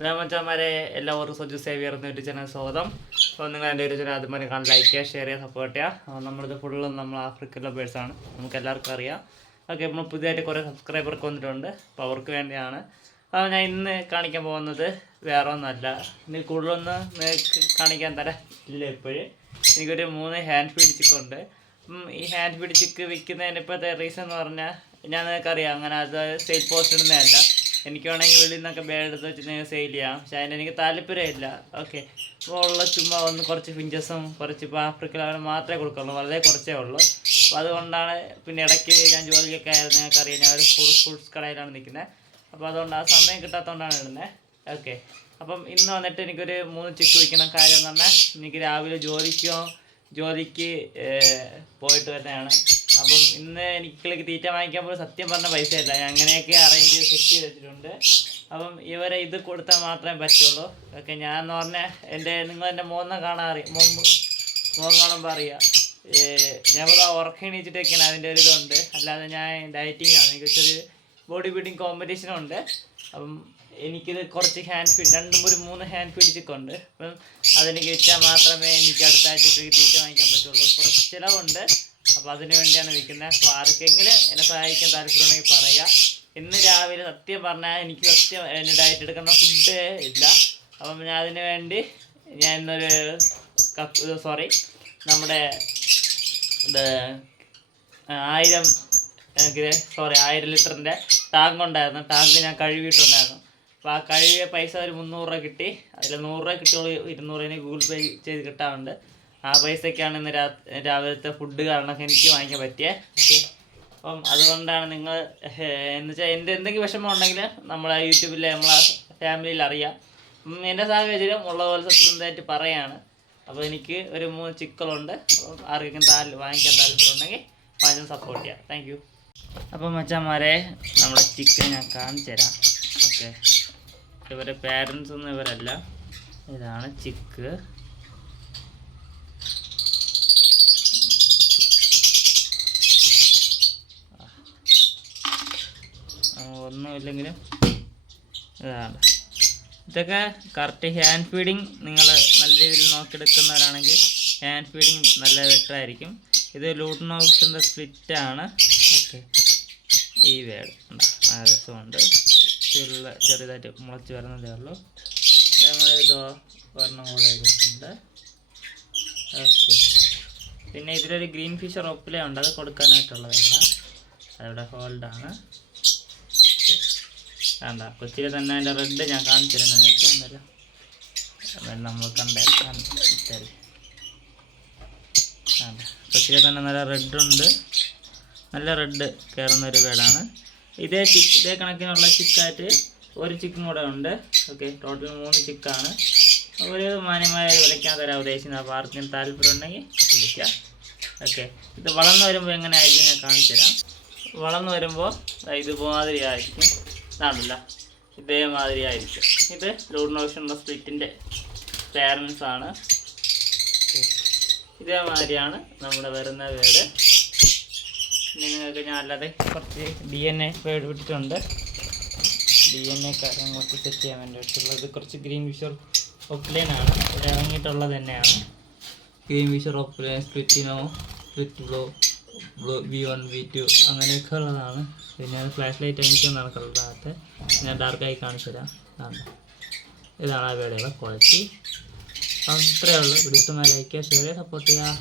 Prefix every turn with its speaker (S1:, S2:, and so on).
S1: അതേ മച്ചന്മാരെ എല്ലാവർക്കും സജു ചെയ്യുന്ന ഒരു ചാനൽ സ്വാഗതം. അപ്പോൾ നിങ്ങൾ എന്റെ ഒരു ചാനൽ ആദ്യം കാണാൻ ലൈക്ക് ചെയ്യുക ഷെയർ ചെയ്യുക സപ്പോർട്ട് ചെയ്യുക. നമ്മളിത് ഫുള്ളും നമ്മൾ ആഫ്രിക്കൻ ലബേഴ്സാണ് നമുക്ക് എല്ലാവർക്കും അറിയാം. ഓക്കെ നമ്മൾ പുതിയതായിട്ട് കുറേ സബ്സ്ക്രൈബർക്ക് വന്നിട്ടുണ്ട്. അപ്പോൾ അവർക്ക് വേണ്ടിയാണ്. അപ്പോൾ ഞാൻ ഇന്ന് കാണിക്കാൻ പോകുന്നത് വേറെ ഒന്നല്ല. ഇനി കൂടുതലൊന്നും കാണിക്കാൻ തരാം ഇല്ല ഇപ്പോഴും. എനിക്കൊരു മൂന്ന് ഹാൻഡ് ഫീഡ് ചിക്കുണ്ട് ഈ ഹാൻഡ് ഫീഡ് ചിക്ക് വിൽക്കുന്നതിന് ഇപ്പോഴത്തെ റീസൺ എന്ന് പറഞ്ഞാൽ ഞാൻ നിങ്ങൾക്കറിയാം അങ്ങനെ അത് സെയിൽ പോസ്റ്റ് ഇടുന്നതല്ല. എനിക്ക് വേണമെങ്കിൽ വെളിയിൽ നിന്നൊക്കെ ബേഡെടുത്ത് വെച്ച് നിങ്ങൾ സെയിൽ ചെയ്യാം. പക്ഷെ അതിന് എനിക്ക് താല്പര്യമില്ല. ഓക്കെ അപ്പോൾ ഉള്ള ചുമ്മാ ഒന്ന് കുറച്ച് ഫിഞ്ചസും കുറച്ച് ഇപ്പോൾ ആഫ്രിക്കയിലാണ് മാത്രമേ കൊടുക്കുള്ളൂ. വളരെ കുറച്ചേ ഉള്ളൂ. അപ്പോൾ അതുകൊണ്ടാണ് പിന്നെ ഇടയ്ക്ക് ഞാൻ ജോലിയൊക്കെ ആയിരുന്നു. ഞങ്ങൾക്കറിയാം ഞാൻ ഒരു ഫുഡ് ഫുഡ്സ് കടയിലാണ് നിൽക്കുന്നത്. അപ്പോൾ അതുകൊണ്ട് ആ സമയം കിട്ടാത്തതുകൊണ്ടാണ് ഇടുന്നത് ഓക്കെ അപ്പം ഇന്ന് വന്നിട്ട് എനിക്കൊരു മൂന്ന് ചിക്ക് വയ്ക്കണം കാര്യം എന്ന് പറഞ്ഞാൽ എനിക്ക് രാവിലെ ജോലിക്കോ ജോലിക്ക് പോയിട്ട് തന്നെയാണ് അപ്പം ഇന്ന് എനിക്ക് തീറ്റ വാങ്ങിക്കാൻ പോലും സത്യം പറഞ്ഞ പൈസ ഇല്ല. ഞാൻ അങ്ങനെയൊക്കെ അറേഞ്ച് ചെയ്ത് സെറ്റ് ചെയ്ത് വെച്ചിട്ടുണ്ട്. അപ്പം ഇവരെ ഇത് കൊടുത്താൽ മാത്രമേ പറ്റുള്ളൂ. ഓക്കെ ഞാൻ എന്ന് പറഞ്ഞാൽ എന്റെ നിങ്ങൾ എന്റെ മോനെ കാണാൻ അറിയാം. മുമ്പ് മോൻ കാണുമ്പോൾ അറിയാം. ഞാൻ ഇവിടെ ഉറക്കണീച്ചിട്ടൊക്കെയാണ് അതിന്റെ ഒരു ഇതുണ്ട്. അല്ലാതെ ഞാൻ ഡയറ്റിംഗ് ആണ്. എനിക്ക് വെച്ചൊരു ബോഡി ബിൽഡിംഗ് കോമ്പറ്റീഷനും ഉണ്ട്. അപ്പം എനിക്കിത് കുറച്ച് ഹാൻഡ് ഫീഡ് രണ്ടും ഒരു മൂന്ന് ഹാൻഡ് ഫീഡ് ചിക്കുണ്ട് അപ്പം അതെനിക്ക് വെച്ചാൽ മാത്രമേ എനിക്ക് അടുത്ത ആഴ്ചത്തേക്ക് തീറ്റ വാങ്ങിക്കാൻ പറ്റുള്ളൂ. കുറച്ച് ചിലവുണ്ട്. അപ്പോൾ അതിനു വേണ്ടിയാണ് നിൽക്കുന്നത്. അപ്പോൾ ആർക്കെങ്കിലും എന്നെ സഹായിക്കാൻ താല്പര്യമുണ്ടെങ്കിൽ പറയുക ഇന്ന് രാവിലെ സത്യം പറഞ്ഞാൽ എനിക്ക് സത്യം എന്റെ ഡയറ്റ് എടുക്കുന്ന ഫുഡ് ഇല്ല. അപ്പം ഞാൻ അതിന് വേണ്ടി ഞാൻ ഇന്നൊരു കപ്പ് സോറി നമ്മുടെ ഇത് ആയിരം സോറി ആയിരം ലിറ്ററിന്റെ ടാങ്ക് ഉണ്ടായിരുന്നു. ടാങ്ക് ഞാൻ കഴുകിയിട്ടുണ്ടായിരുന്നു. അപ്പോൾ ആ കഴുകിയ പൈസ ഒരു മുന്നൂറ് രൂപ കിട്ടി. അതിൽ നൂറ് രൂപ കിട്ടിയോളൂ ഇരുന്നൂറ്. രൂപ ഗൂഗിൾ പേ ചെയ്ത് കിട്ടാറുണ്ട്. ആ പൈസയ്ക്കാണ് ഇന്ന് രാ രാവിലത്തെ ഫുഡ് കാരണം എനിക്ക് വാങ്ങിക്കാൻ പറ്റിയത് ഓക്കെ. അപ്പം അതുകൊണ്ടാണ് നിങ്ങൾ എന്ന് വെച്ചാൽ എന്റെ എന്തെങ്കിലും വിഷമം ഉണ്ടെങ്കിൽ നമ്മളെ യൂട്യൂബിൽ നമ്മളെ ഫാമിലിയിൽ അറിയാം. എന്റെ സാഹചര്യം ഉള്ള പോലെ സത്യസന്ധമായിട്ട് പറയാണ്. അപ്പോൾ എനിക്ക് ഒരു മൂന്ന് ചിക്കളുണ്ട്. അപ്പം ആർക്കെങ്കിലും താൽ വാങ്ങിക്കാൻ താല്പര്യമുണ്ടെങ്കിൽ വാങ്ങിച്ച് സപ്പോർട്ട് ചെയ്യാം. താങ്ക് യു അപ്പം മച്ചാന്മാരെ നമ്മുടെ ചിക്കൻ ഞാൻ കാണിച്ചു തരാം. ഓക്കെ. ഇവരെ പാരൻസ് ഒന്നും ഇവരല്ല. ഇതാണ് ചിക്ക് ഒന്നുമില്ലെങ്കിലും ഇതാണ്. ഇതൊക്കെ കറക്റ്റ് ഹാൻഡ് ഫീഡിങ് നിങ്ങൾ നല്ല രീതിയിൽ നോക്കിയെടുക്കുന്നവരാണെങ്കിൽ ഹാൻഡ് ഫീഡിങ് നല്ല ബെറ്റർ ആയിരിക്കും. ഇത് ലൂട്ടൺ ഓപ്ഷന്റെ സ്പ്ലിറ്റാണ് ഓക്കെ ഈ വേഡ് ഉണ്ട്? രസമുണ്ട്. ചെറുത ചെറുതായിട്ട് മുളച്ച് വരുന്നതേ ഉള്ളൂ. അതേമാതിരി ഇതോ ഒരെണ്ണം കൂടെ ഇരിക്കുന്നുണ്ട് ഓക്കെ പിന്നെ ഇതിലൊരു ഗ്രീൻ ഫിഷർ റോപ്പിലേ ഉണ്ട്. അത് കൊടുക്കാനായിട്ടുള്ളതല്ല. അതിവിടെ ഹോൾഡാണ് വേണ്ട കൊച്ചിയിൽ തന്നെ അതിന്റെ റെഡ് ഞാൻ കാണിച്ചിരുന്നു നിങ്ങൾക്ക്. അന്നേരം നമ്മൾ കണ്ടേക്കാൻ കണ്ടേ. കൊച്ചിയിൽ തന്നെ നല്ല റെഡ് ഉണ്ട്. നല്ല റെഡ് കയറുന്ന ഒരു വേടാണ്. ഇതേ ചിക്ക് ഇതേ കണക്കിനുള്ള ചിക്കായിട്ട് ഒരു ചിക്കും കൂടെ ഉണ്ട്. ഓക്കെ ടോട്ടൽ മൂന്ന് ചിക്കാണ്. ഒരു മാന്യമായ വിളിക്കാൻ തരാൻ ഉദ്ദേശിക്കുന്ന അപ്പോൾ ആർക്കും താല്പര്യം ഉണ്ടെങ്കിൽ വിളിക്കാം. ഓക്കെ ഇത് വളർന്നു വരുമ്പോൾ എങ്ങനെ ആയിരിക്കും ഞാൻ കാണിച്ചു തരാം വളർന്നു വരുമ്പോൾ ഇതുമാതിരി ആയിരിക്കും ഇതാണല്ല ഇതേമാതിരി ആയിരിക്കും. ഇത് ലൂഡിനോഷനുള്ള സ്പ്ലിറ്റിന്റെ പാരൻസ് ആണ്. ഇതേമാതിരിയാണ് നമ്മുടെ വരുന്ന വേട്. നിങ്ങൾക്ക് ഞാൻ അല്ലാതെ കുറച്ച് ഡി എൻ എ വിട്ടിട്ടുണ്ട് ഡി എൻ എ കാര്യങ്ങളൊക്കെ സെറ്റ് ചെയ്യാൻ വേണ്ടിയിട്ടുള്ളത് കുറച്ച് ഗ്രീൻ വിഷർ ഒപ്ലൈൻ ആണ്. ഇറങ്ങിയിട്ടുള്ളത് തന്നെയാണ്. ഗ്രീൻ വിഷർ opaline സ്പ്ലിറ്റിനോ split blue V one V two അങ്ങനെയൊക്കെ ഉള്ളതാണ് പിന്നെ ഫ്ലാഷ് ലൈറ്റ് എനിക്ക് നടക്കുള്ളതാകത്തെ ഞാൻ ഡാർക്കായി കാണിച്ചു തരാം. ഇതാണ്. അവയുടെ ക്വാളിറ്റി അപ്പം ഇത്രയേ ഉള്ളൂ. ഇവിടുത്തെ ഇഷ്ടമായി ലൈക്ക് ചെയ്യുക ഷെയർ സപ്പോർട്ട് ചെയ്യുക